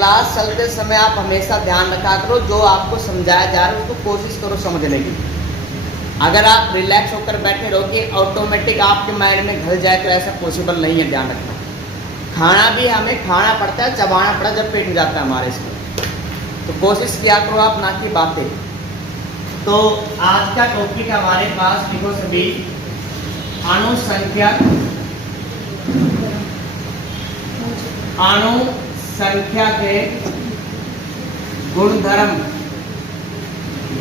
Class चलते समय आप हमेशा ध्यान रखा करो, जो आपको समझाया जा रहा है उसको कोशिश करो समझने की। अगर आप रिलैक्स होकर बैठे रहोगे ऑटोमेटिक आपके माइंड में घुस जाए, तो ऐसा पॉसिबल नहीं है। ध्यान रखना, खाना भी हमें खाना पड़ता है, चबाना पड़ता है जब पेट में जाता है हमारे इसको। तो कोशिश किया करो आप, ना कि बातें। तो आज का टॉपिक हमारे पास लिखो सभी, अणुसंख्यक के गुणधर्म,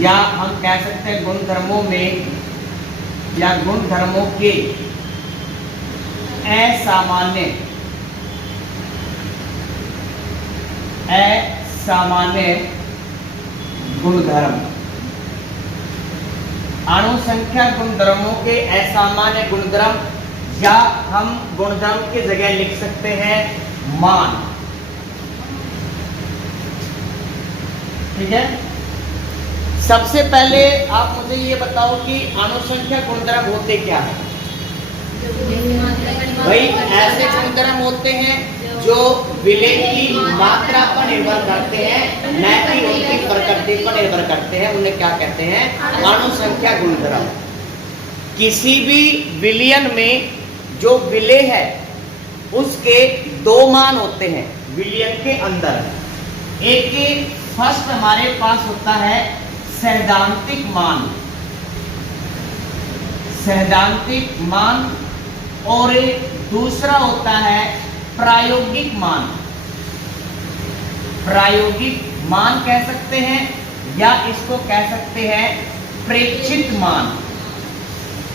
या हम कह सकते हैं गुणधर्मों में या गुणधर्मों के असामान्य गुणधर्म। अणुसंख्या गुणधर्मों के असामान्य गुणधर्म, या हम गुणधर्म की जगह लिख सकते हैं मान। ठीक है, सबसे पहले आप मुझे ये बताओ कि अणुसंख्या गुणधर्म होते क्या है। भाई ऐसे गुणधर्म होते हैं जो विलेय की मात्रा पर निर्भर करते हैं, न कि उनकी प्रकृति पर निर्भर करते हैं। उन्हें क्या कहते हैं? अणुसंख्या गुणधर्म। किसी भी विलयन में जो विलेय है उसके दो मान होते हैं विलयन के अंदर। एक फर्स्ट हमारे पास होता है सैद्धांतिक मान, और दूसरा होता है प्रायोगिक मान कह सकते हैं, या इसको कह सकते हैं प्रेक्षित मान।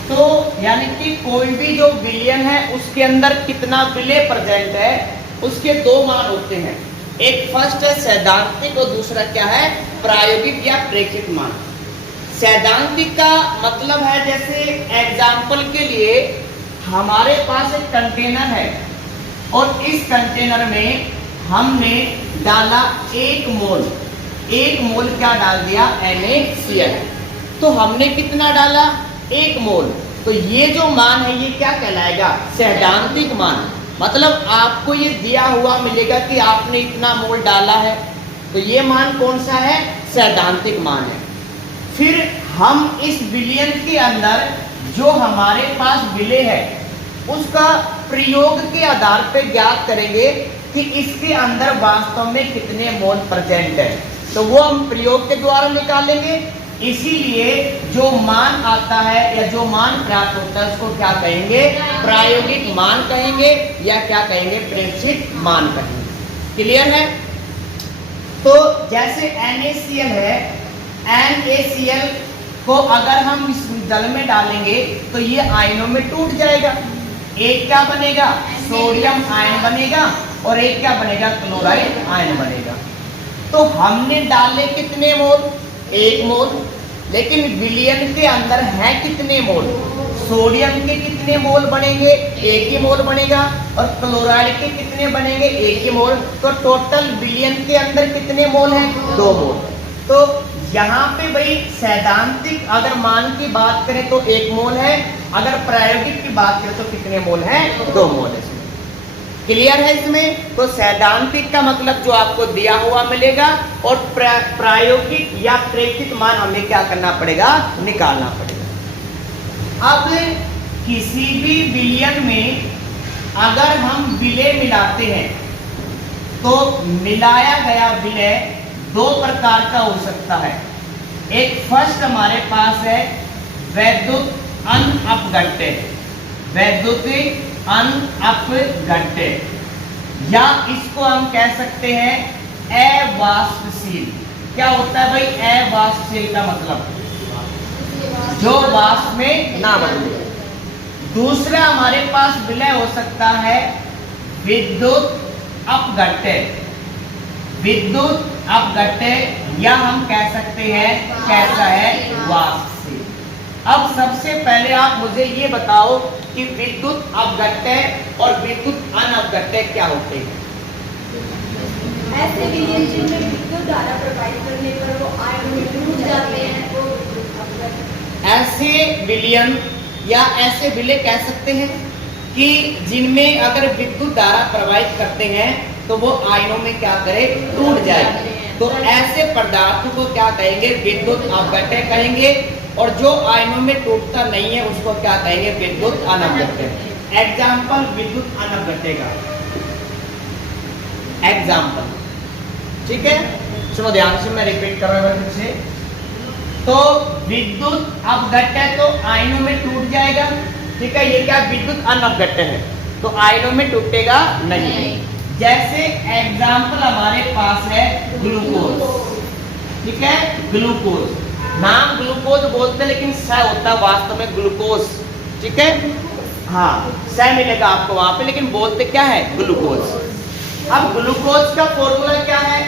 तो यानी कि कोई भी जो विलयन है उसके अंदर कितना विलेय प्रेजेंट है, उसके दो मान होते हैं। एक फर्स्ट है सैद्धांतिक और दूसरा क्या है? प्रायोगिक या प्रेक्षित मान। सैद्धांतिक का मतलब है, जैसे एग्जाम्पल के लिए हमारे पास एक कंटेनर है और इस कंटेनर में हमने डाला 1 मोल क्या डाल दिया? NaCl। तो हमने कितना डाला? 1 मोल। तो ये जो मान है ये क्या कहलाएगा? सैद्धांतिक मान। मतलब आपको ये दिया हुआ मिलेगा कि आपने इतना मोल डाला है, तो ये मान कौन सा है? सैद्धांतिक मान है। फिर हम इस विलयन के अंदर जो हमारे पास विलेय है उसका प्रयोग के आधार पर ज्ञात करेंगे कि इसके अंदर वास्तव में कितने मोल प्रेजेंट है, तो वो हम प्रयोग के द्वारा निकालेंगे। इसीलिए जो मान आता है या जो मान प्राप्त होता है उसको क्या कहेंगे? प्रायोगिक मान कहेंगे, या क्या कहेंगे? प्रेक्षित मान कहेंगे। क्लियर है? तो जैसे NaCl है, NaCl को अगर हम इस जल में डालेंगे तो ये आयनों में टूट जाएगा। एक क्या बनेगा? सोडियम आयन बनेगा, और एक क्या बनेगा? क्लोराइड आयन बनेगा। तो हमने डाले कितने मोल? 1 मोल। लेकिन विलयन के अंदर है कितने मोल? सोडियम के कितने मोल बनेंगे? 1 ही मोल बनेगा। और क्लोराइड के कितने बनेंगे? 1 ही मोल। तो टोटल विलयन के अंदर कितने मोल हैं? 2 मोल। तो यहाँ पे भाई सैद्धांतिक अगर मान की बात करें तो 1 मोल है, अगर प्रायोगिक की बात करें तो कितने मोल हैं? 2 मोल है। क्लियर है इसमें? तो सैद्धांतिक का मतलब जो आपको दिया हुआ मिलेगा, और प्रायोगिक या प्रेक्षित मान हमें क्या करना पड़ेगा? निकालना पड़ेगा। अब किसी भी विलयन में अगर हम विलेय मिलाते हैं तो मिलाया गया विलेय 2 प्रकार का हो सकता है। एक फर्स्ट हमारे पास है वैद्युत अनअपघट्य, या इसको हम कह सकते हैं अवाष्पशील। क्या होता है भाई अवाष्पशील का मतलब? जो वाष्प में ना बदले। दूसरा हमारे पास विलय हो सकता है विद्युत अपघट्य, या हम कह सकते हैं कैसा है? वाष्पशील। अब सबसे पहले आप मुझे ये बताओ कि विद्युत अपघट्य और विद्युत अनअपघट्य क्या होते हैं? ऐसे विलयन जिनमें विद्युत धारा प्रवाहित करने पर वो आयन में टूट जाते हैं, वो विद्युत अपघट्य। ऐसे विलयन या ऐसे विलय कह सकते हैं कि जिनमें अगर विद्युत धारा प्रवाहित करते हैं तो वो आयनों में क्या करे, टूट जाए। तो ऐसे पदार्थ को क्या कहेंगे, विद्युत अपघट्य कहेंगे। और जो आयनों में टूटता नहीं है उसको क्या कहेंगे, विद्युत अनपघट्य। एग्जाम्पल विद्युत अनपघट्य का एग्जाम्पल, ठीक है। सुनो ध्यान से, मैं रिपीट कर रहा हूं फिर से। तो विद्युत अपघट्य तो आयनों में टूट जाएगा, ठीक है। ये क्या विद्युत अनपघट्य है, तो आयनों में टूटेगा नहीं। जैसे एग्जाम्पल हमारे पास है ग्लूकोज, ठीक है। ग्लूकोज, नाम ग्लूकोज बोलते हैं लेकिन स होता है वास्तव में ग्लूकोज, ठीक है। हाँ, स मिलेगा आपको वहां पे, लेकिन बोलते क्या है, ग्लूकोज। अब ग्लूकोज का फॉर्मूला क्या है,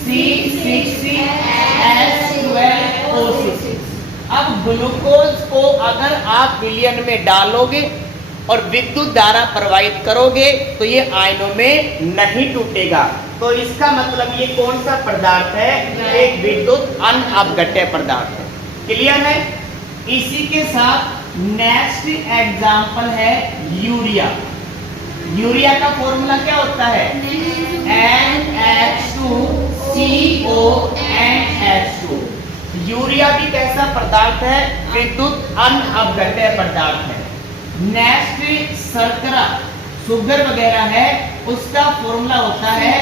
C6H12O6। अब ग्लूकोज को अगर आप विलयन में डालोगे और विद्युत धारा प्रवाहित करोगे तो ये आयनों में नहीं टूटेगा। तो इसका मतलब ये कौन सा पदार्थ है, एक विद्युत अनपघट्य पदार्थ है। क्लियर है। इसी के साथ नेक्स्ट एग्जांपल है यूरिया। यूरिया का फॉर्मूला क्या होता है, NH2CONH2। यूरिया भी कैसा पदार्थ है, विद्युत अनपघट्य पदार्थ है। नेक्स्ट शर्करा, शुगर वगैरह है, उसका फॉर्मूला होता है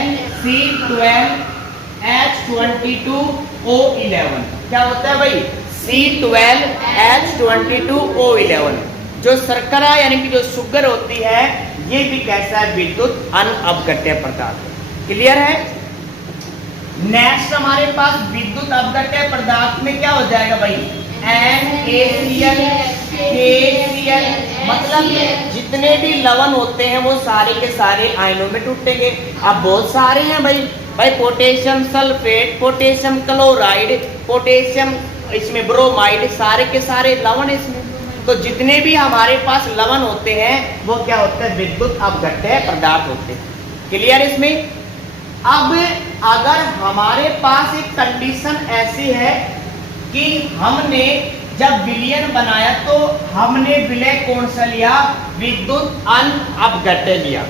C12H22O11। क्या होता है भाई, C12H22O11। जो शर्करा यानी कि जो शुगर होती है, ये भी कैसा है, विद्युत अनपघट्य पदार्थ। क्लियर है। नेक्स्ट हमारे पास विद्युत अपघट्य पदार्थ में क्या हो जाएगा भाई, NaCl, KCl। मतलब जितने भी लवण होते हैं वो सारे के सारे आयनों में टूटेंगे। अब बहुत सारे हैं भाई potassium sulphate, potassium chloride, potassium इसमें ब्रोमाइड, सारे के सारे लवण इसमें। तो जितने भी हमारे पास लवण होते हैं वो क्या होते हैं, विद्युत अपघट्य पदार्थ होते हैं। क्लियर इसमें। अब अगर हमारे पास एक कंडीशन ऐसी है कि हमने जब विलयन बनाया तो हमने विलय कौन सा लिया, विद्युत अनपघट्य लिया।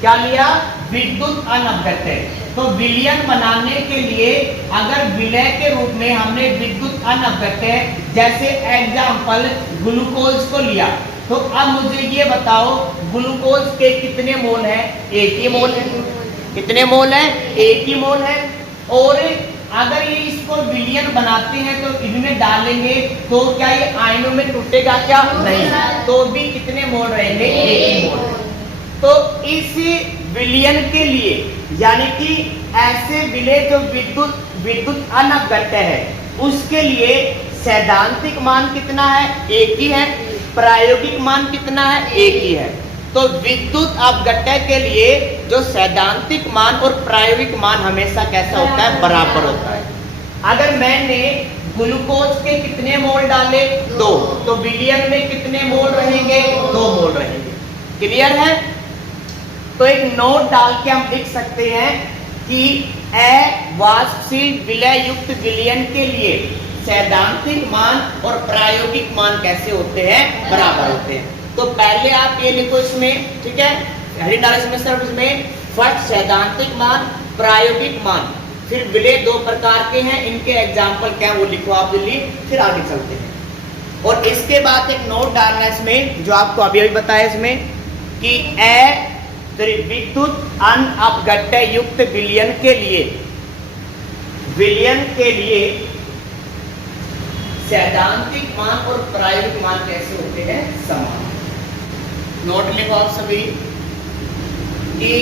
क्या लिया, विद्युत अनपघट्य। तो विलयन बनाने के लिए अगर विलय के रूप में हमने विद्युत अनपघट्य, जैसे एग्जांपल ग्लूकोज को लिया, तो अब मुझे ये बताओ ग्लूकोज के कितने मोल है, एक ही मोल है। कितने मोल है, एक ही मोल है। और अगर ये इसको विलयन बनाते हैं तो इनमें डालेंगे तो क्या ये आयनों में टूटेगा, क्या नहीं, तो भी कितने मोल रहेंगे, एक ही मोल। तो इस विलयन के लिए यानी कि ऐसे विलय जो विद्युत अनपघट्य है, उसके लिए सैद्धांतिक मान कितना है, एक ही है। प्रायोगिक मान कितना है, एक ही है। तो विद्युत अपघट्य के लिए जो सैद्धांतिक मान और प्रायोगिक मान हमेशा कैसा होता है, बराबर होता है। अगर मैंने ग्लूकोज के कितने मोल डाले, 2, तो विलयन में कितने मोल रहेंगे, 2 मोल रहेंगे। क्लियर है। तो एक नोट डाल के हम लिख सकते हैं कि अवाष्पशील विलय युक्त विलयन के लिए सैद्धांतिक मान और प्रायोगिक मान कैसे होते हैं, बराबर होते हैं। तो पहले आप ये लिखो इसमें, ठीक है, हेडिंग डालो इसमें सिर्फ इसमें फर्स्ट सैद्धांतिक मान, प्रायोगिक मान। फिर विलय 2 प्रकार के हैं, इनके एग्जाम्पल क्या है वो लिखो आप जल्दी, फिर आगे चलते हैं। और इसके बाद एक नोट डालना है इसमें, जो आपको अभी बताया इसमें कि विद्युत अनपघट्य युक्त विलयन के लिए सैद्धांतिक मान और प्रायोगिक मान कैसे होते हैं, समान। नोट लिखो आप सभी कि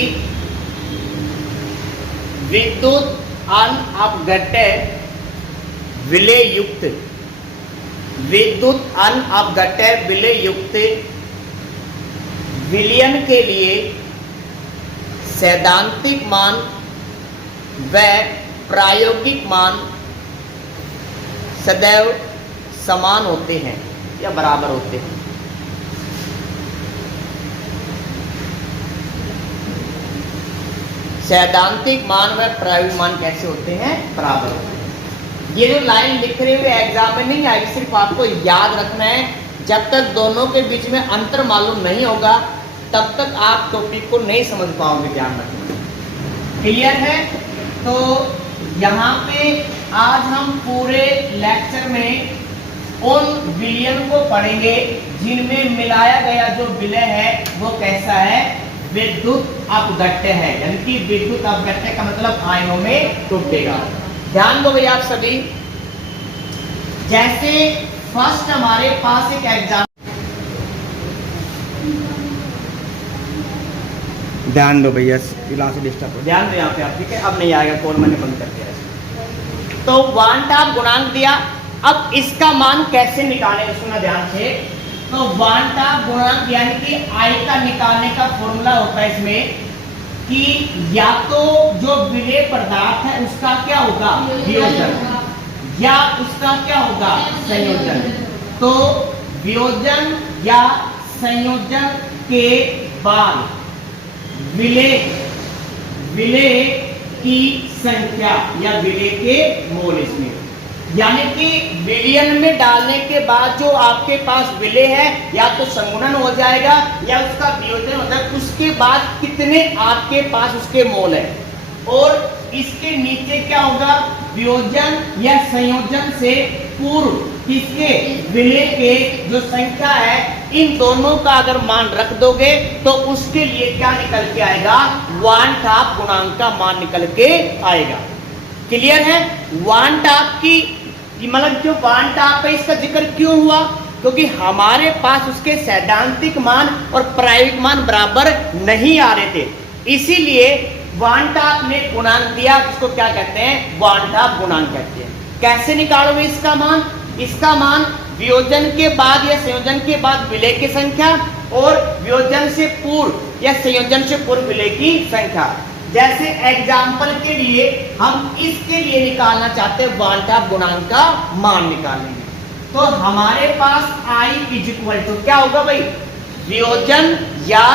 विद्युत अनपघट्य विलय युक्त विलयन के लिए सैद्धांतिक मान व प्रायोगिक मान सदैव समान होते हैं या बराबर होते हैं। सैद्धांतिक मान व प्रायोगिक मान कैसे होते हैं, बराबर होते हैं। ये जो लाइन लिख रहे हुए एग्जाम में नहीं आएगी, सिर्फ आपको याद रखना है। जब तक दोनों के बीच में अंतर मालूम नहीं होगा तब तक आप टॉपिक को नहीं समझ पाओगे, ध्यान रखना। क्लियर है? तो यहाँ पे आज हम पूरे लेक्चर में उन विलयन को पढ़ेंगे जिनमें मिलाया गया जो विलय है वो कैसा है, विद्युत अपघट्य है, यानी कि विद्युत अपघट्य का मतलब आयनों में टूटेगा। ध्यान दो भाई आप सभी। जैसे फर्स्ट हमारे पास एक एग्जाम, ध्यान दो भैया, क्लास डिस्टर्ब हो, ध्यान दो यहाँ पे आप, ठीक है? अब नहीं आएगा कॉल, मैंने बंद कर दिया है। तो वांट ऑफ गुणांक दिया, अब इसका मान कैसे निकालेंगे सुना ध्यान से। तो वांट ऑफ गुणांक यानी कि आई का निकालने का फॉर्मूला होता है इसमें कि या तो जो विलेय पदार्थ है उसका क्या होगा, वियोजन, या उसका क्या होगा, संयोजन। तो वियोजन या संयोजन के बाद विलेय की संख्या या विलेय के मोल, इसमें यानी कि विलयन में डालने के बाद जो आपके पास विलेय है या तो संगुणन हो जाएगा या उसका वियोजन हो जाएगा, उसके बाद कितने आपके पास उसके मोल है। और इसके नीचे क्या होगा, वियोजन या संयोजन से पूर्व किसके, विलेय के जो संख्या है, इन दोनों का अगर मान रख दोगे तो उसके लिए क्या निकल के आएगा, वांट ऑफ गुणांक का मान निकल के आएगा। क्लियर है? वांट ऑफ की मतलब जो वांट ऑफ है इसका जिक्र क्यों हुआ, क्योंकि हमारे पास उसके सैद्धांतिक मान और प्रायोगिक मान बराबर नहीं आ रहे थे, इसीलिए वांट ऑफ ने गुणांक दिया, जिसको क्या कहते हैं, वांट ऑफ गुणांक कहते हैं। कैसे निकालोगे इसका मान? इसका मान वियोजन के बाद या संयोजन के बाद विलेय की संख्या और वियोजन से पूर्व या संयोजन से पूर्व विलेय की संख्या। जैसे एग्जाम्पल के लिए हम इसके लिए निकालना चाहते हैं वांट ऑफ गुणांक का मान निकालेंगे, तो हमारे पास I इज इक्वल टू क्या होगा भाई, वियोजन या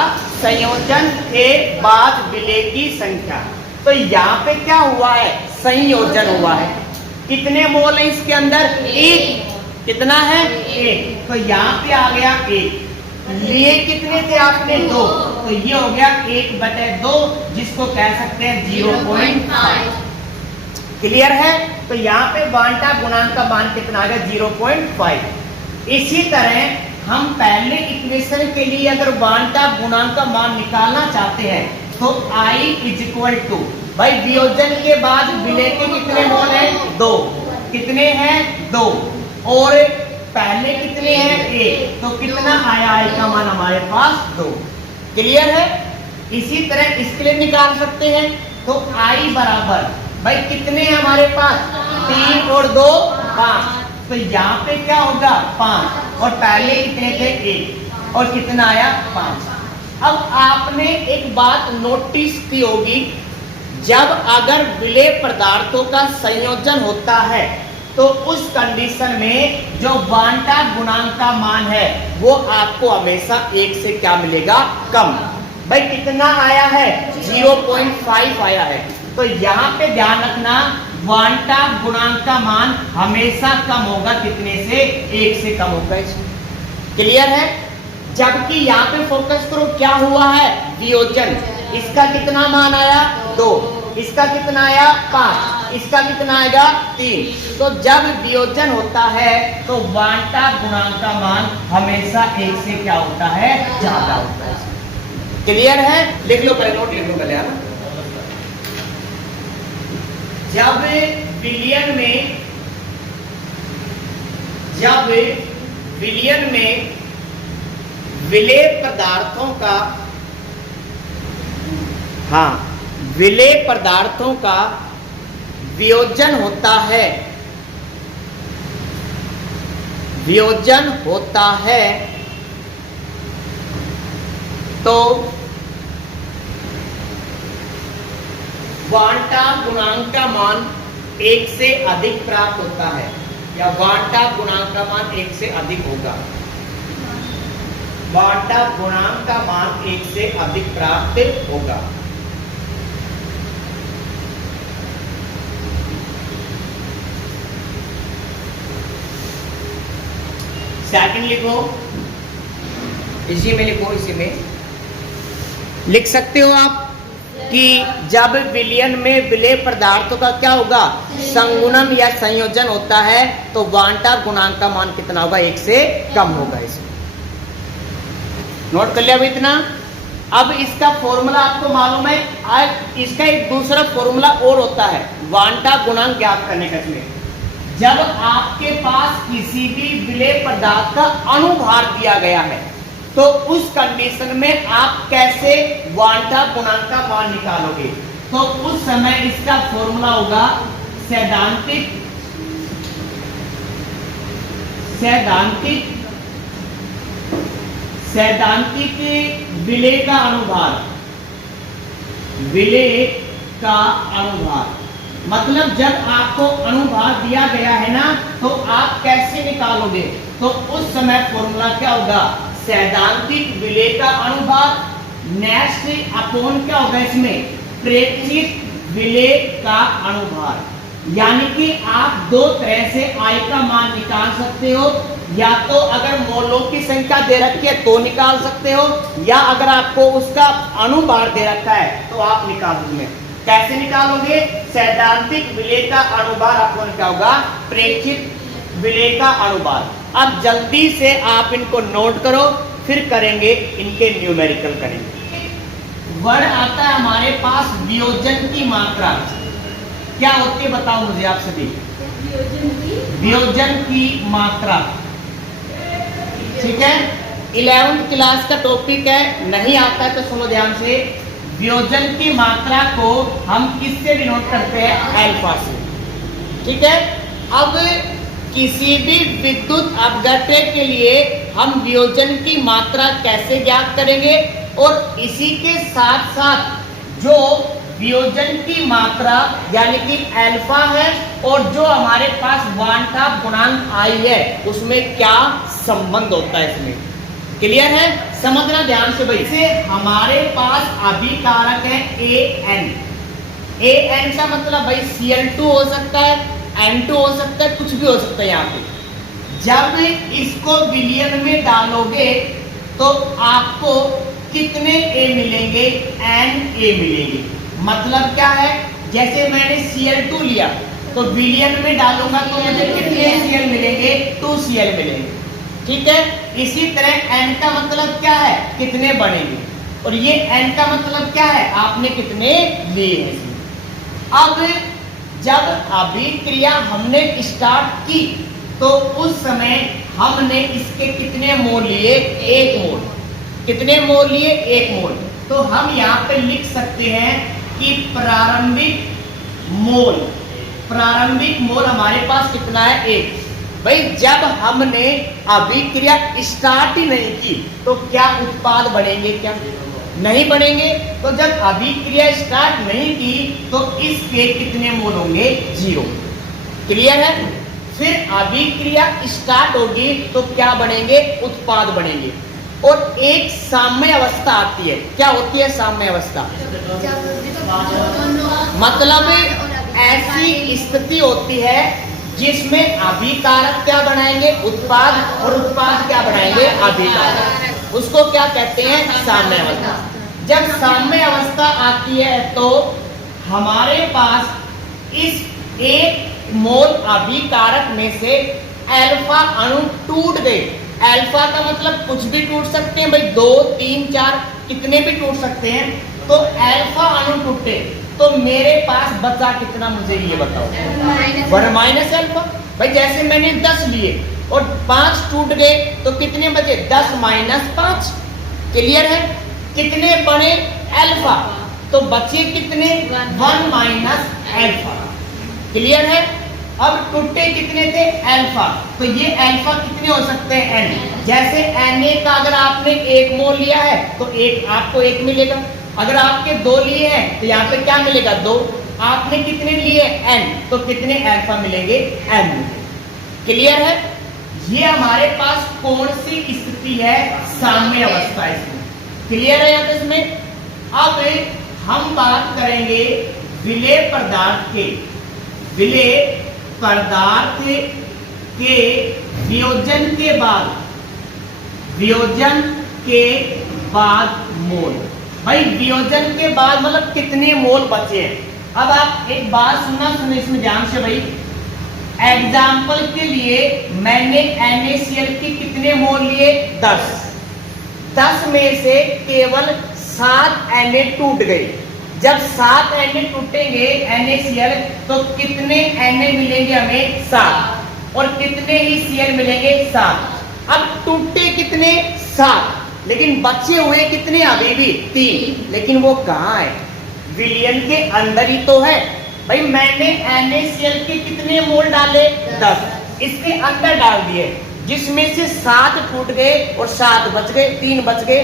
संयोजन के बाद विलेय की संख्या। तो यहाँ पे क्या हुआ है, संयोजन हुआ है। कितने मोल है इसके अंदर, एक। कितना है, एक। तो यहाँ पे आ गया एक। लिए कितने थे आपने, दो, तो ये हो गया 1/2, जिसको कह सकते हैं 0.5। क्लियर है? तो यहाँ पे वांट ऑफ गुणांक का मान कितना आ गया, 0.5। इसी तरह हम पहले इक्वेशन के लिए अगर वांट ऑफ गुणांक का मान निकालना चाहते हैं तो I इज इक्वल टू, भाई वियोजन के बाद विलेय के कितने मोल हैं, 2। कितने हैं, 2, और पहले कितने हैं, 1, तो कितना आया I का मान हमारे पास, 2। क्लियर है? इसी तरह इसके लिए निकाल सकते हैं, तो I बराबर, भाई कितने हैं हमारे पास, 3 और 2 5, तो यहाँ पे क्या होगा, 5, और पहले कितने थे, 1, और कितना आया, 5। अब आपने एक बात नोटिस की होगी, जब अगर विलेय पदार्थों का संयोजन होता है तो उस कंडीशन में जो वांट ऑफ गुणांक का मान है वो आपको हमेशा 1 से क्या मिलेगा, कम। भाई कितना आया है, 0.5 आया है। तो यहाँ पे ध्यान रखना, वांट ऑफ गुणांक का मान हमेशा कम होगा, कितने से, 1 से कम होगा। क्लियर है? जबकि यहाँ पे फोकस करो, क्या हुआ है, वियोजन। इसका कितना मान आया, 2, इसका कितना आया, 5, इसका कितना आएगा, 3। तो जब वियोजन होता है तो वांट ऑफ गुणांक का मान हमेशा 1 से क्या होता है, ज्यादा होता है। क्लियर है? लिख लो पहले, नोट लिख लो पहले, है ना। जब विलयन में विलेय पदार्थों का, हाँ, विलेय पदार्थों का वियोजन होता है, वियोजन होता है, तो वांट ऑफ गुणांक का मान 1 से अधिक प्राप्त होता है, या वांट ऑफ गुणांक का मान 1 से अधिक होगा। वांट ऑफ गुणांक का मान 1 से अधिक प्राप्त होगा। सेकंड लिखो, इसी में लिखो, इसी में लिख सकते हो आप। कि जब विलयन में विलेय पदार्थों का क्या होगा, संगुणन या संयोजन होता है, तो वांटा गुणांक का मान कितना होगा, 1 से कम होगा। इसमें नोट कर लिया अभी इतना। अब इसका फॉर्मूला आपको मालूम है। आज इसका एक दूसरा फॉर्मूला और होता है वांटा गुणांक ज्ञात करने का। इसमें जब आपके पास किसी भी विलेय पदार्थ का अणुभार दिया गया है, तो उस कंडीशन में आप कैसे वांटा गुणांक का मान निकालोगे, तो उस समय इसका फॉर्मूला होगा सैद्धांतिक विलेय का अनुभार। विलेय का अनुभार मतलब जब आपको अनुभार दिया गया है ना, तो आप कैसे निकालोगे, तो उस समय फॉर्मूला क्या होगा, सैद्धांतिक विलेय का अनुभार नेक्स्ट अपॉन क्या होगा, इसमें प्रेक्षित विलेय का अनुभार। यानी कि आप दो तरह से I का मान निकाल सकते हो, या तो अगर मोलों की संख्या दे रखी है तो निकाल सकते हो, या अगर आपको उसका अनुभार दे रखा है तो आप निकाल दोगे। कैसे निकालोगे, सैद्धांतिक विलेय का अनुभार आपको क्या होगा, प्रेक्षित विलेय का अनुभार। अब जल्दी से आप इनको नोट करो, फिर करेंगे इनके न्यूमेरिकल करेंगे। वर्ड आता है हमारे पास वियोजन की मात्रा। क्या होती है बताओ मुझे आप सभी। वियोजन की मात्रा, ठीक है। 11th क्लास का टॉपिक है, नहीं आता है तो सुनो ध्यान से। वियोजन की मात्रा को हम किससे डिनोट करते हैं, अल्फा से, ठीक है। अब किसी भी विद्युत अपघट्य के लिए हम वियोजन की मात्रा कैसे ज्ञात करेंगे, और इसी के साथ साथ जो वियोजन की मात्रा यानी कि अल्फा है और जो हमारे पास वांटा गुणांक आई है, उसमें क्या संबंध होता है, इसमें क्लियर है, समझना ध्यान से भाई। से हमारे पास अभिकारक है AN। AN का मतलब भाई Cl2 हो सकता है, N2 हो सकता है, कुछ भी हो सकता है। यहाँ पे जब इसको विलयन में डालोगे तो आपको कितने A मिलेंगे, Na मिलेंगे। मतलब क्या है, जैसे मैंने Cl2 लिया तो विलयन में डालूंगा तो मुझे कितने Cl मिलेंगे, 2 Cl मिलेंगे, ठीक है। इसी तरह N का मतलब क्या है, कितने बनेंगे, और ये N का मतलब क्या है, आपने कितने लिए हैं। अब जब अभिक्रिया हमने स्टार्ट की तो उस समय हमने इसके कितने मोल लिए, 1 मोल। कितने मोल लिए, 1 मोल। तो हम यहाँ पे लिख सकते हैं कि प्रारंभिक मोल हमारे पास कितना है, 1। भाई जब हमने अभिक्रिया स्टार्ट ही नहीं की तो क्या उत्पाद बनेंगे, क्या नहीं बनेंगे। तो जब अभिक्रिया स्टार्ट नहीं की तो इसके कितने मोल होंगे, 0। क्लियर है। फिर अभिक्रिया स्टार्ट होगी तो क्या बनेंगे, उत्पाद बनेंगे। और एक साम्य अवस्था आती है। क्या होती है साम्य अवस्था, मतलब ऐसी स्थिति होती है जिसमें अभिकारक क्या बनाएंगे, उत्पाद, और उत्पाद क्या बनाएंगे, अभिकारक। उसको क्या कहते हैं, साम्य अवस्था। जब साम्य अवस्था आती है तो हमारे पास इस 1 मोल अभिकारक में से अल्फा अणु टूट गए। अल्फा का मतलब कुछ भी टूट सकते हैं भाई, 2, 3, 4 कितने भी टूट सकते हैं। तो अल्फा अणु टूटे तो मेरे पास बचा कितना, मुझे ये बताओ, 1 माइनस अल्फा। भाई जैसे मैंने 10 लिए और 5 टूट गए तो कितने बचे, 10 माइनस 5। क्लियर है। कितने बने, अल्फा, तो बचे कितने, 1 माइनस अल्फा। क्लियर है। अब टूटे कितने थे, अल्फा, तो ये अल्फा कितने हो सकते हैं, n। जैसे Na का अगर आपने 1 मोल लिया है तो आपको 1 मिलेगा। अगर आपके 2 लिए हैं तो यहाँ पे क्या मिलेगा, 2। आपने कितने लिए, n, तो कितने अल्फा मिलेंगे, n। क्लियर है। ये हमारे पास कौन सी स्थिति है, साम्य अवस्था इसमें। क्लियर है यहाँ पे इसमें। अब हम बात करेंगे विलेय पदार्थ के, विलेय पदार्थ के वियोजन के बाद मोल। भाई वियोजन के बाद मतलब कितने मोल बचे हैं। अब आप एक बात सुनना इसमें ध्यान से भाई। एग्जाम्पल के लिए मैंने NaCl के कितने मोल लिए 10 में से केवल 7 Na टूट गए। जब 7 Na टूटेंगे NaCl तो कितने Na मिलेंगे हमें 7 और कितने ही Cl मिलेंगे 7। अब टूटे कितने 7 लेकिन बचे हुए कितने अभी भी 3, लेकिन वो कहाँ है विलयन के अंदर ही तो है। भाई मैंने NaCl के कितने मोल डाले 10 इसके अंदर डाल दिए जिसमें से 7 टूट गए और 7 बच गए 3 बच गए।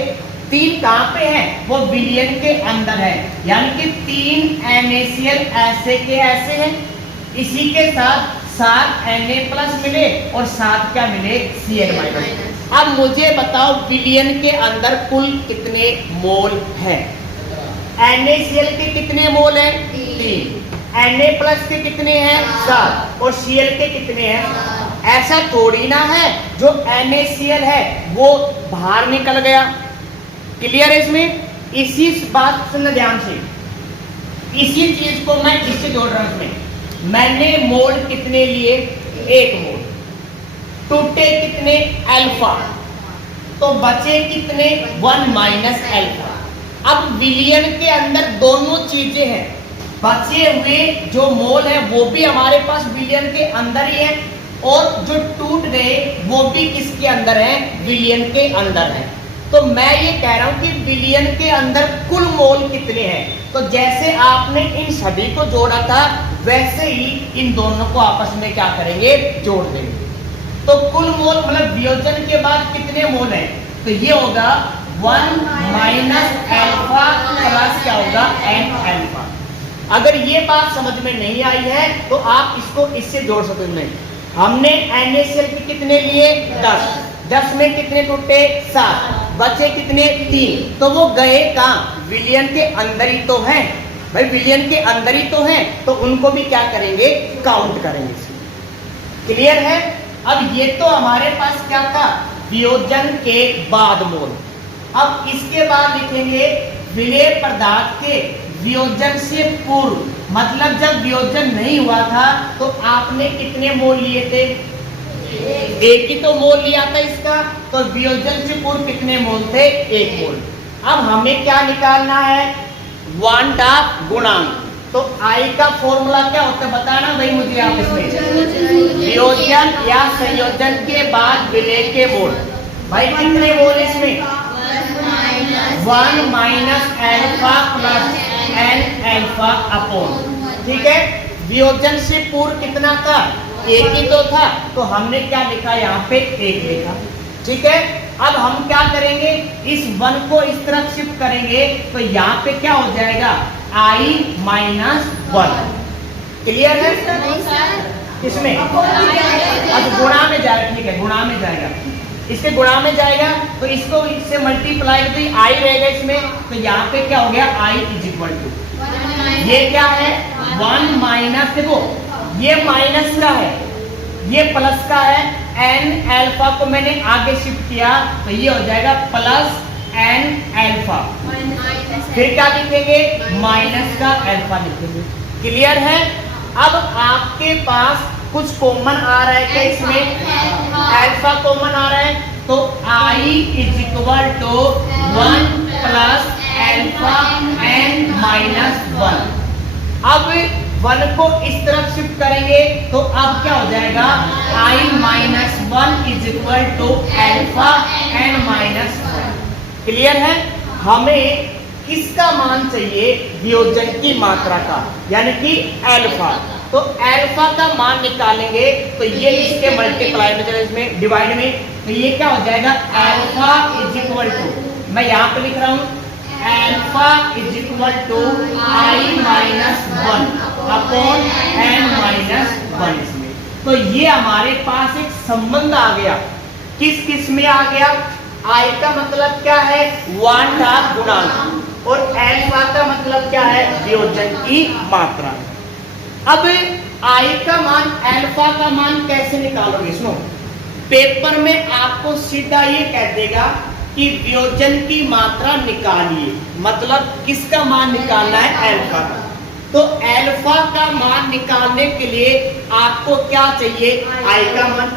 3 कहाँ पे हैं वो विलयन के अंदर है यानी कि 3 NaCl ऐसे के ऐसे हैं। इसी के साथ 7 Na प्लस मिले और 7 क्या मिले Cl माइनस। अब मुझे बताओ विलयन के अंदर कुल कितने मोल हैं। NaCl के कितने मोल हैं 3, Na प्लस के कितने हैं 7 और Cl के कितने हैं। ऐसा थोड़ी ना है जो NaCl है वो बाहर निकल गया। क्लियर है इसमें। इसी बात सुनना ध्यान से, इसी चीज को मैं इससे जोड़ रहा हूं इसमें। मैंने मोल कितने लिए 1 मोल, टूटे कितने अल्फा, तो बचे कितने 1 माइनस अल्फा। अब विलयन के अंदर दोनों चीजें हैं। बचे हुए जो मोल है वो भी हमारे पास विलयन के अंदर ही है और जो टूट गए वो भी किसके अंदर है विलयन के अंदर है। तो मैं ये कह रहा हूं कि विलयन के अंदर कुल मोल कितने हैं। तो जैसे आपने इन सभी को जोड़ा था वैसे ही इन दोनों को आपस में क्या करेंगे जोड़ देंगे। तो कुल मोल मतलब वियोजन के बाद कितने मोल हैं तो ये होगा 1 माइनस अल्फा प्लस क्या होगा n अल्फा। अगर ये बात समझ में नहीं आई है तो आप इसको इससे जोड़ सकते हैं। हमने NaCl के कितने लिए 10 में कितने टूटे 7, बचे कितने 3, तो वो गए कहाँ विलयन के अंदर ही तो हैं। भाई विलयन के अंदर ही तो हैं तो उनको भी क्या करेंगे काउंट करेंगे। क्लियर है। अब ये तो हमारे पास क्या था वियोजन के बाद मोल। अब इसके बाद लिखेंगे विलेय पदार्थ के वियोजन से पूर्व, मतलब जब वियोजन नहीं हुआ था तो आपने कितने मोल लिए थे 1 ही तो मोल लिया था इसका। तो वियोजन से पूर्व कितने मोल थे 1 मोल। अब हमें क्या निकालना है वांटा गुणांक। तो I का फॉर्मूला क्या होता है बताना भाई मुझे आप इसमें। वियोजन या संयोजन के बाद विलेय के मोल। भाई कितने मोल इसमें 1 minus alpha plus n alpha upon. ठीक है। वियोजन से पूर्व कितना था 1 ही तो था तो हमने क्या लिखा यहाँ पे 1 लिखा। ठीक है। अब हम क्या करेंगे इस 1 को इस तरफ शिफ्ट करेंगे तो यहाँ पे क्या हो जाएगा I माइनस 1। क्लियर है इसमें। अब गुणा में जाएगा। ठीक है गुणा में जाएगा, इसके गुणा में जाएगा तो इसको इससे मल्टीप्लाई तो I रहेगा इसमें। तो यहाँ पे क्या हो गया I इज इक्वल टू ये क्या है 1 माइनस, देखो ये माइनस का है ये प्लस का है, n अल्फा को मैंने आगे शिफ्ट किया तो ये हो जाएगा प्लस n अल्फा। फिर क्या लिखेंगे माइनस का अल्फा लिखेंगे। क्लियर है। अब आपके पास कुछ कॉमन आ रहा है क्या इसमें अल्फा कॉमन आ रहा है तो I is equal to 1 plus alpha n minus 1। अब 1 को इस तरफ शिफ्ट करेंगे तो अब क्या हो जाएगा I minus 1 is equal to alpha n minus 1। Clear है। हमें किसका मान चाहिए वियोजन की मात्रा का यानी कि अल्फा। तो अल्फा का मान निकालेंगे तो ये इसके मल्टीप्लाई में चले इसमें डिवाइड में तो ये क्या हो जाएगा अल्फा इज इक्वल टू मैं यहाँ पे लिख रहा हूँ alpha is equal to I minus 1 upon n minus 1 इसमें। तो ये हमारे पास एक संबंध आ गया। किस किस में आ गया I का मतलब क्या है वांटा गुणांक और अल्फा का मतलब क्या है वियोजन की मात्रा। अब I का मान अल्फा का मान कैसे निकालोगे सुनो। पेपर में आपको सीधा ये कह देगा कि वियोजन की मात्रा निकालिए, मतलब किसका मान निकालना है? अल्फा का। तो अल्फा का मान निकालने के लिए आपको क्या चाहिए? आई का मान।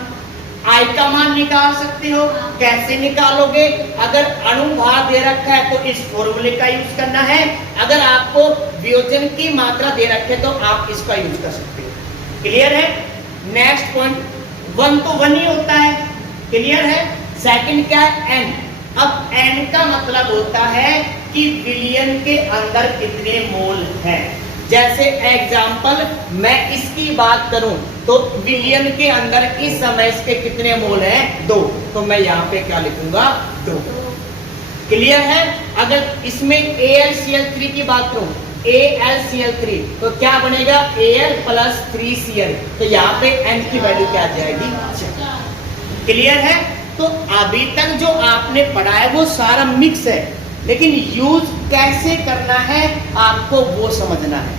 आई का मान निकाल सकते हो। कैसे निकालोगे? अगर अनुभाग दे रखा है तो इस फॉर्मूले का यूज करना है, अगर आपको वियोजन की मात्रा दे रखे तो आप इसका यूज कर सकते हो। क्लियर है? नेक्स्ट पॉइंट, 1 तो 1 ही होता है, क्लियर है। सेकंड क्या है? n। अब n का मतलब होता है कि विलयन के अंदर कितने मोल हैं। जैसे एग्जाम्पल मैं इसकी बात करूं तो विलयन के अंदर इस समय इसके कितने मोल हैं? 2। तो मैं यहाँ पे क्या लिखूंगा? 2। क्लियर है? अगर इसमें AlCl3 की बात करूं, AlCl3 तो क्या बनेगा? Al plus 3Cl। तो यहाँ पे n की वैल्यू क्या आ जाएगी? 4। क्लियर है? तो अभी तक जो आपने पढ़ा है वो सारा मिक्स है, लेकिन यूज कैसे करना है आपको वो समझना है।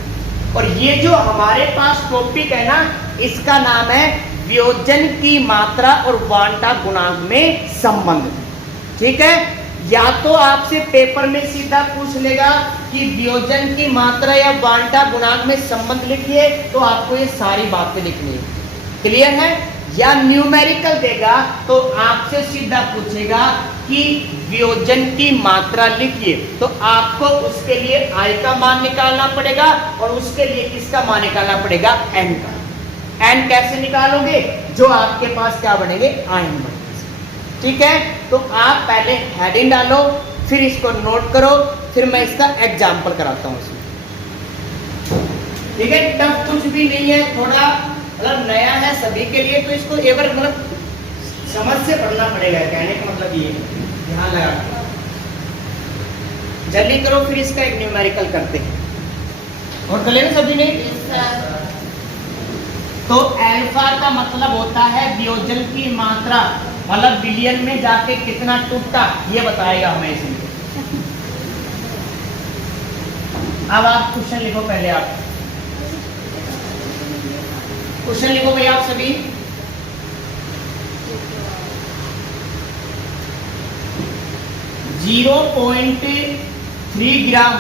और ये जो हमारे पास टॉपिक है ना, इसका नाम है वियोजन की मात्रा और वांटा गुणांक में संबंध। ठीक है? या तो आपसे पेपर में सीधा पूछ लेगा कि वियोजन की मात्रा या वांटा गुणांक में संबंध लिखिए, तो आपको ये सारी बातें लिखनी है। क्लियर है? या न्यूमेरिकल देगा तो आपसे सीधा पूछेगा कि वियोजन की मात्रा लिखिए, तो आपको उसके लिए आई का मान निकालना पड़ेगा और उसके लिए किसका मान निकालना पड़ेगा? n का। n कैसे निकालोगे? जो आपके पास क्या बनेंगे? आयन बनेंगे। ठीक है? तो आप पहले हेडिंग डालो, फिर इसको नोट करो, फिर मैं इसका एग्जाम्पल कराता हूं इसमें। ठीक है? टफ कुछ भी नहीं है, थोड़ा मतलब नया है सभी के लिए, तो इसको एक बार मतलब समझ से पढ़ना पड़ेगा। कहने का मतलब ये ध्यान लगा, जल्दी करो, फिर इसका एक न्यूमेरिकल करते हैं। और कर लेना सभी ने? तो अल्फा का मतलब होता है वियोजन की मात्रा, मतलब बिलियन में जाके कितना टूटा ये बताएगा हमें इसमें। अब आप क्वेश्चन लिखो, पहले आप क्वेश्चन लिखो भाई आप सभी। जीरो 0.3 ग्राम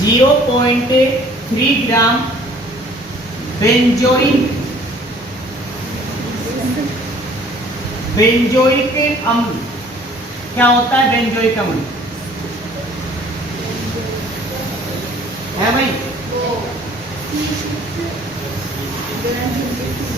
0.3 ग्राम बेंजोइक अम्ल। क्या होता है बेंजोइक अम्ल? है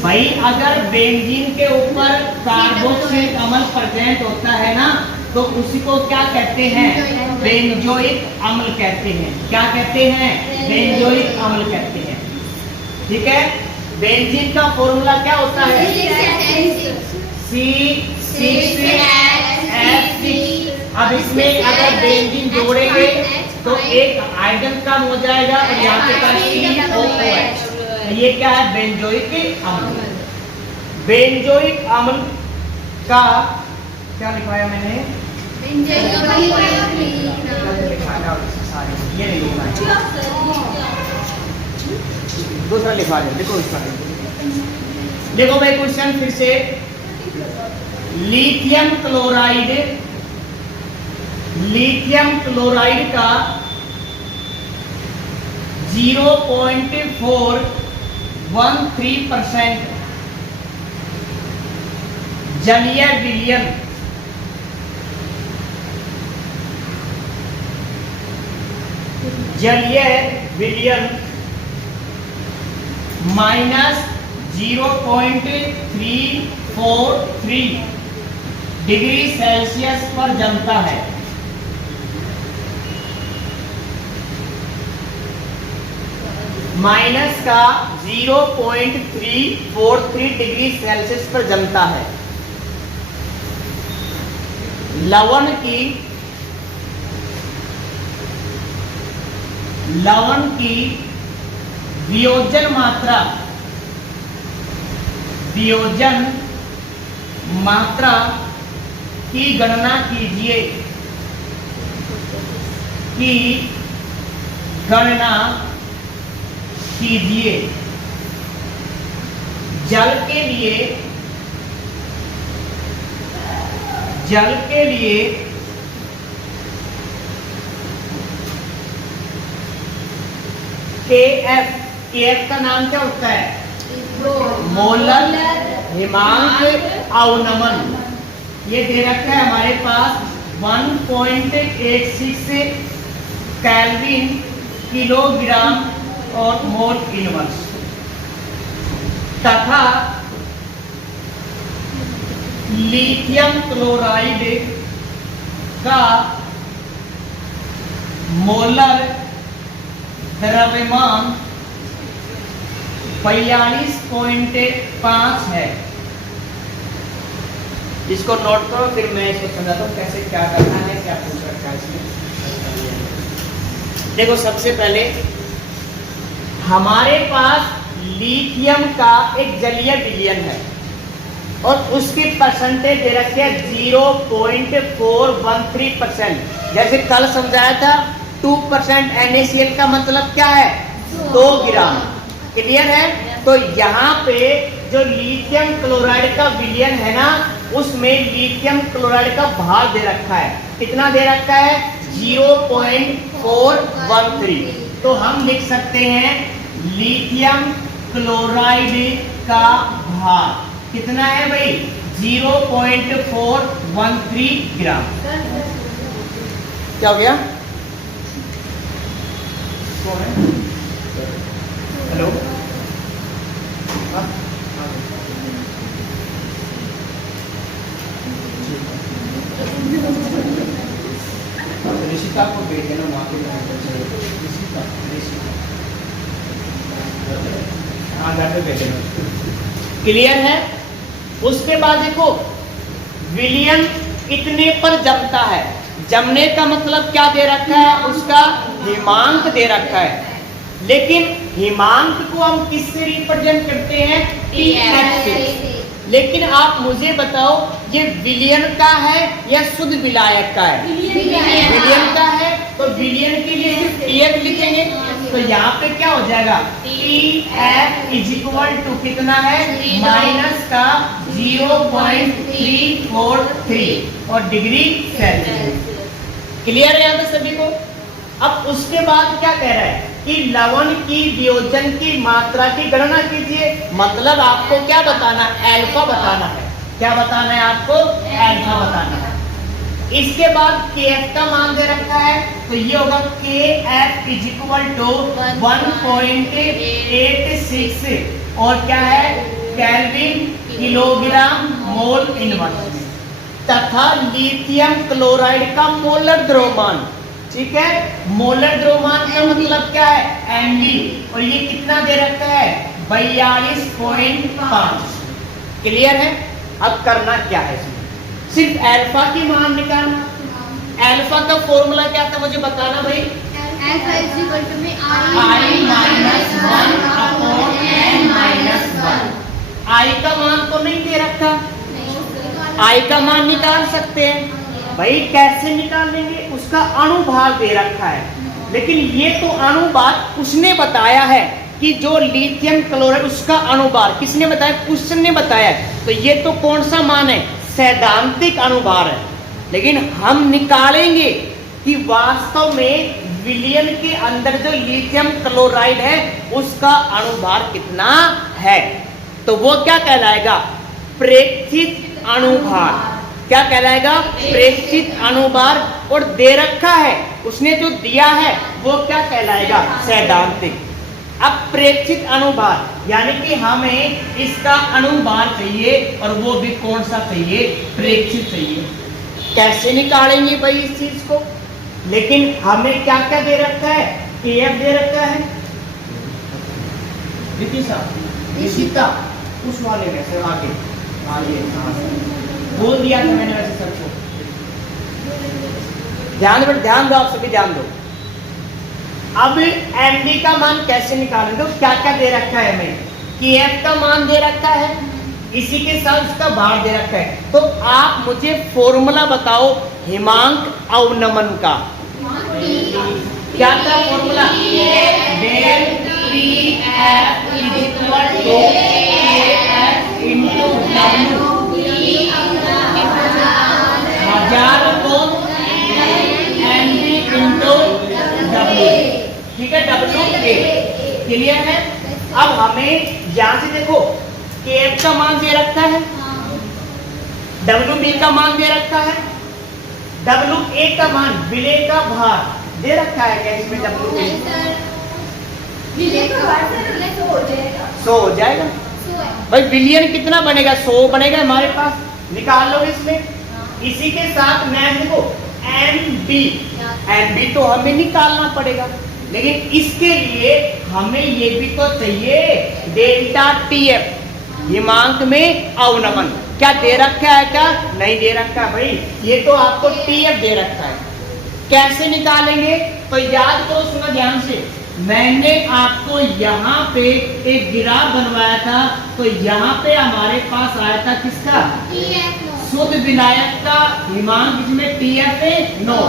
भाई अगर बेंजीन के ऊपर कार्बोक्सिलिक अम्ल प्रेजेंट होता है ना, तो उसी को क्या कहते हैं? बेंजोइक अम्ल कहते हैं। क्या कहते हैं? बेंजोइक अम्ल कहते हैं। ठीक है? बेंजीन का फॉर्मूला क्या होता है? C6H6। अब इसमें अगर बेंजीन जोड़ेंगे तो एक हाइड्रोजन कम हो जाएगा और यहाँ पे पास COOH। ये क्या है? बेंजोइक अम्ल। बेंजोइक अम्ल का क्या लिखवाया मैंने? ये नहीं लिखना है, दूसरा लिखवा दो। देखो इसका, देखो भाई क्वेश्चन फिर से। लिथियम क्लोराइड का 0.413% जलीय विलयन -0.343 डिग्री सेल्सियस पर जमता है। माइनस का 0.343 डिग्री सेल्सियस पर जमता है। लवण की वियोजन मात्रा की गणना कीजिए जल के लिए जल के लिए KF का नाम क्या होता है? मोलर हिमांक अवनमन। ये दे रखा है हमारे पास 1.86 केल्विन किलोग्राम और मोल इनवर्स, तथा लिथियम क्लोराइड का मोलर द्रव्यमान 42.5 है। इसको नोट करो, फिर मैं इसे समझाता हूँ कैसे क्या करना है, क्या पूछ रखा है इसमें। देखो, सबसे पहले हमारे पास लिथियम का एक जलीय विलयन है और उसकी परसेंटेज दे रखी है 0.413%। जैसे कल समझाया था 2% NaCl का मतलब क्या है? 2 ग्राम। क्लियर है? तो यहाँ पे जो लिथियम क्लोराइड का विलयन है ना, उसमें लिथियम क्लोराइड का भार दे रखा है। कितना दे रखा है? 0.413। तो हम लिख सकते हैं लिथियम क्लोराइड का भार कितना है भाई? 0.413 ग्राम। क्या हो गया? हेलो, ऋषिका को भेज देना वहाँ पे। हाँ, घर पे भेज देना। क्लियर है? उसके बाद देखो, विलयन कितने पर जमता है? जमने का मतलब क्या दे रखा है? उसका हिमांक दे रखा है। लेकिन हिमांक को हम किससे रिप्रेजेंट करते हैं? TF से। लेकिन आप मुझे बताओ, ये विलयन का है या शुद्ध विलायक का है? विलयन का है, तो विलयन के लिए सिर्फ TF लिखेंगे। तो यहाँ पे क्या हो जाएगा? TF इज इक्वल टू कितना है? माइनस का 0.343 और डिग्री सेल्सियस। क्लियर है यहाँ पे सभी को? अब उसके बाद क्या कह रहा है कि लवण की वियोजन की मात्रा की गणना कीजिए। मतलब आपको क्या बताना है? अल्फा बताना है। क्या बताना है आपको? अल्फा बताना है। इसके बाद KF का मान दे रखा है, तो ये होगा KF इज इक्वल टू 1.86 और क्या है? केल्विन किलोग्राम मोल इनवर्स, तथा लिथियम क्लोराइड का मोलर द्रव्यमान। ठीक है? मोलर द्रव्यमान का मतलब क्या है? Mg, और ये कितना दे रखा है? 42.5। क्लियर है? अब करना क्या है इसमें? सिर्फ अल्फा की मान निकालना। अल्फा का फॉर्मूला क्या था मुझे बताना भाई? अल्फा इज इक्वल टू में I-1/n-1। I का मान तो नहीं दे रखा। I का मान निकाल सकते हैं भाई। कैसे निकालेंगे? उसका अणुभार दे रखा है। लेकिन ये तो अणुभार उसने बताया है कि जो लिथियम क्लोराइड, उसका अणुभार किसने बताया? क्वेश्चन ने बताया। तो ये तो कौन सा मान है? सैद्धांतिक अणुभार है। लेकिन हम निकालेंगे कि वास्तव में विलयन के अंदर जो लिथियम क्लोराइड है उसका अणुभार कितना है। तो वो क्या कहलाएगा? प्रेक्षित अणुभार। क्या कहलाएगा? प्रेक्षित अणुभार। और दे रखा है, उसने जो दिया है वो क्या कहलाएगा? सैद्धांतिक। अब प्रेक्षित अणुभार यानी कि हमें इसका अणुभार चाहिए, और वो भी कौन सा चाहिए? प्रेक्षित चाहिए। कैसे निकालेंगे भाई इस चीज को? लेकिन हमें क्या क्या दे रखा है? KF दे रखा है। ऋषिता उस वाले में से आगे बोल दिया था मैंने वैसे सबको। ध्यान दो, आप सभी ध्यान दो। अब Mg का मान कैसे निकालेंगे? तो क्या क्या दे रखा है हमें? KF का मान दे रखा है, इसी के साथ उसका भार दे रखा है। तो आप मुझे फॉर्मूला बताओ हिमांक अवनमन का। क्या था formula? Del TF is equal to KF into W। WA। क्लियर है? अब हमें यहाँ से देखो KF का मान दे रखा है, WB का मान दे रखा है, WA का मान विलय का भार दे रखा है क्या इसमें? WA 100 हो जाएगा भाई। बिलियन कितना बनेगा? 100 बनेगा हमारे पास, निकाल लो इसमें। इसी के साथ मैं देखो MB तो हमें निकालना पड़ेगा, लेकिन इसके लिए हमें ये भी तो चाहिए डेल्टा TF, हिमांक में अवनमन। क्या दे रखा है? क्या नहीं दे रखा भाई? ये तो आपको TF दे रखा है। कैसे निकालेंगे? तो याद करो, सुनो ध्यान से। मैंने आपको यहाँ पे एक ग्राफ बनवाया था, तो यहाँ पे हमारे पास आया था किसका? शुद्ध विलायक का हिमांक, जिसमें TF है 9,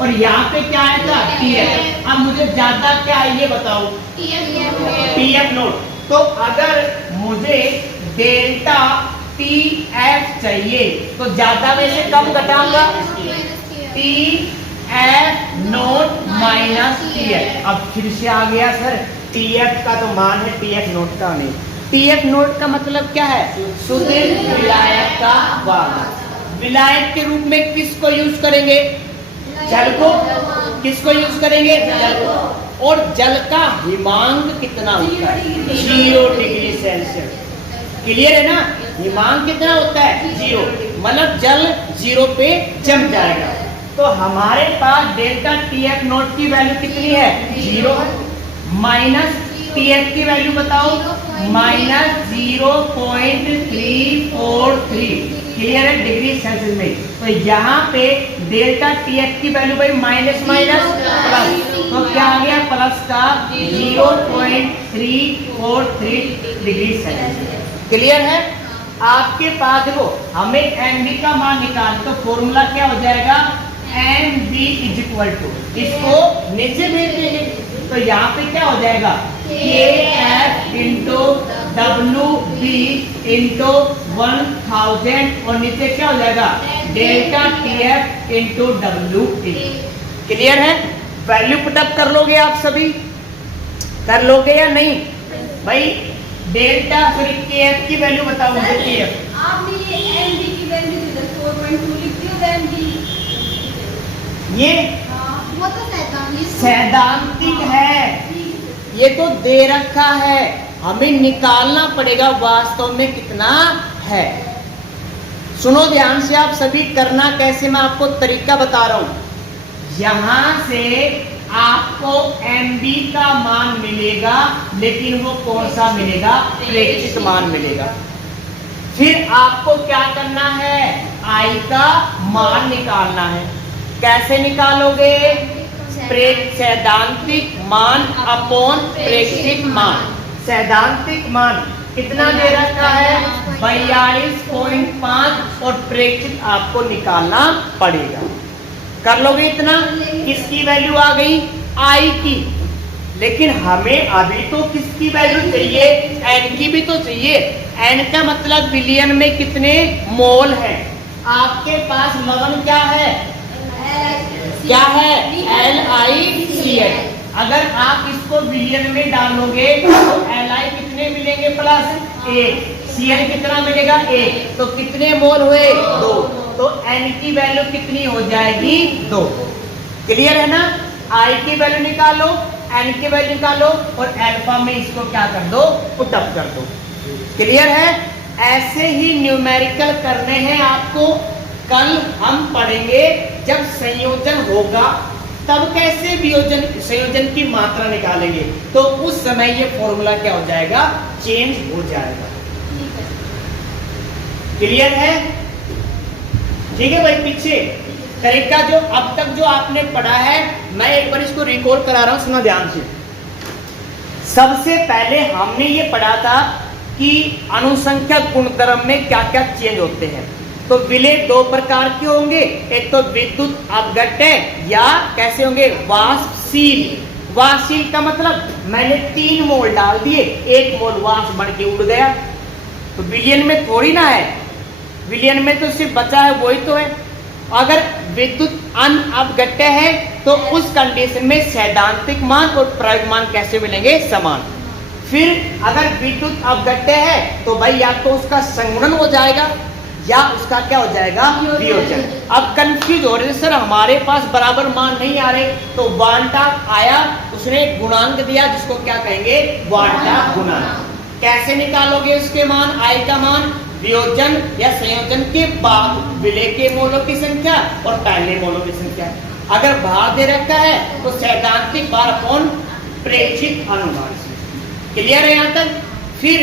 और यहाँ पे क्या आया था? TF। अब मुझे ज्यादा क्या है ये बताओ? TF note. तो अगर मुझे डेल्टा TF चाहिए तो ज्यादा में से कम घटाऊंगा, TF नोट माइनस TF। अब फिर से आ गया सर, TF का तो मान है, TF नोट का नहीं। TF नोट का मतलब क्या है? शुद्ध विलायक का भाग। विलायक के रूप में किसको यूज करेंगे? जल को। किसको यूज करेंगे? जल को। और जल का हिमांक कितना होता है? 0 डिग्री सेल्सियस। क्लियर है ना? हिमांक कितना होता है? 0, मतलब जल 0 पे जम जाएगा। तो हमारे पास डेल्टा TF नोट की वैल्यू कितनी है? 0 है। माइनस TF की वैल्यू बताओ? माइनस 0.343। क्लियर है? डिग्री सेल्सियस में। तो यहाँ पे डेल्टा TF की वैल्यू भाई माइनस माइनस प्लस, तो क्या आ गया? प्लस का 0.343 डिग्री सेल्सियस। क्लियर है? आपके पास देखो, हमें MB का मान निकाल, तो फॉर्मूला क्या हो जाएगा? MB इज इक्वल टू, इसको नीचे भेज देंगे, तो यहाँ पे क्या हो जाएगा? KF इंटू WB इंटू 1000, और नीचे क्या हो जाएगा? Delta TF into WA। क्लियर है? वैल्यू पुटअप कर लोगे आप सभी? कर लोगे या नहीं भाई? डेल्टा सॉरी KF की वैल्यू बताओ मुझे। KF आपने ये MB की वैल्यू 4.2 लिख दी होगा। MB ये वो तो सैद्धांतिक है, ये तो दे रखा है, हमें निकालना पड़ेगा वास्तव में कितना है। सुनो ध्यान से आप सभी, करना कैसे मैं आपको तरीका बता रहा हूं। यहां से आपको MB का मान मिलेगा, लेकिन वो कौन सा मिलेगा? प्रेक्षित मान मिलेगा। फिर आपको क्या करना है? I का मान निकालना है। कैसे निकालोगे? सैद्धांतिक मान अपॉन प्रेक्षित मान। सैद्धांतिक मान कितना दे रखा है? 42.5, और प्रेक्षित आपको निकालना पड़ेगा। कर लोगे इतना? किसकी वैल्यू आ गई? I की। लेकिन हमें अभी तो किसकी वैल्यू चाहिए? N की भी तो चाहिए। N का मतलब विलियन में कितने मोल है? आपके पास लवण क्या है? क्या है? LiCl। अगर आप इसको विलियन में डालोगे तो Li कितने मिलेंगे? प्लस 1। Cl कितना मिलेगा? 1। तो कितने मोल हुए? 2। तो N की वैल्यू कितनी हो जाएगी? 2। क्लियर है ना? I की वैल्यू निकालो, N की वैल्यू निकालो, और अल्फा में इसको क्या कर दो? पुटअप कर दो। क्लियर है? ऐसे ही न्यूमेरिकल करने हैं आपको। कल हम पढ़ेंगे जब संयोजन होगा तब कैसे संयोजन की मात्रा निकालेंगे, तो उस समय ये फॉर्मूला क्या हो जाएगा? चेंज हो जाएगा। क्लियर है? ठीक है भाई। पीछे तरीका जो अब तक जो आपने पढ़ा है, मैं एक बार इसको रिकॉल करा रहा हूं, सुना ध्यान से। सबसे पहले हमने ये पढ़ा था कि अनुसंख्यक गुणधर्म में क्या क्या चेंज होते हैं। तो विलेय 2 प्रकार के होंगे, एक तो विद्युत अपघट्य या कैसे होंगे? वाष्पशील। वाष्पशील का मतलब मैंने 3 मोल डाल दिए, 1 मोल वाष्प बन के उड़ गया, तो विलियन में थोड़ी ना है, विलियन में तो सिर्फ बचा है वही तो है। अगर विद्युत अनअवगट्य है तो उस कंडीशन में सैद्धांतिक मान और प्रायोगिक मान कैसे मिलेंगे? समान। फिर अगर विद्युत अवगट्य है तो भाई या तो उसका संगुणन हो जाएगा या उसका क्या हो जाएगा? वियोजन। अब कंफ्यूज हो रहे सर हमारे पास बराबर मान नहीं आ रहे, तो वांटा आया, उसने गुणांक दिया जिसको क्या कहेंगे? वांटा गुणांक। कैसे निकालोगे उसके मान? आई का मान वियोजन या संयोजन के बाद विलय के मोलों की संख्या और पहले मोलों की संख्या। अगर भार दे रखा है तो सैद्धांतिक भार अपॉन प्रेक्षित अनुभार से। क्लियर है यहाँ तक? फिर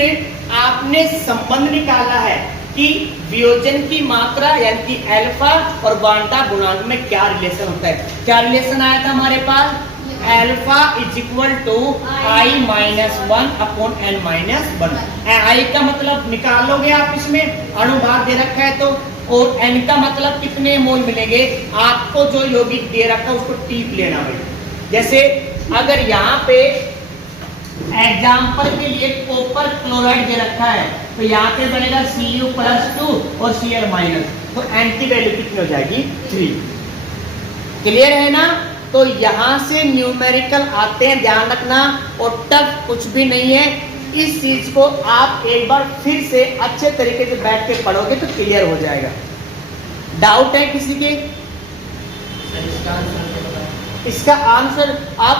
आपने संबंध निकाला है कि वियोजन की मात्रा यानी कि अल्फा और वांटा गुणांक में क्या रिलेशन होता है। क्या रिलेशन आया था हमारे पास? Alpha is equal to I minus one upon N minus one. I का मतलब निकालोगे आप, इसमें अनुभाग दे रखा है तो, और एन का मतलब कितने मोल मिलेंगे आपको, जो यौगिक दे रखा है उसको टीप लेना है। जैसे अगर यहाँ पे एग्जाम्पल के लिए कॉपर क्लोराइड दे रखा है तो यहाँ पे बनेगा Cu+2 और Cl माइनस, तो एन की वैल्यू कितनी हो जाएगी? 3। क्लियर है ना? तो यहाँ से न्यूमेरिकल आते हैं, ध्यान रखना, और टफ कुछ भी नहीं है। इस चीज को आप एक बार फिर से अच्छे तरीके से बैठ के पढ़ोगे तो क्लियर हो जाएगा। डाउट है किसी के? इसका आंसर आप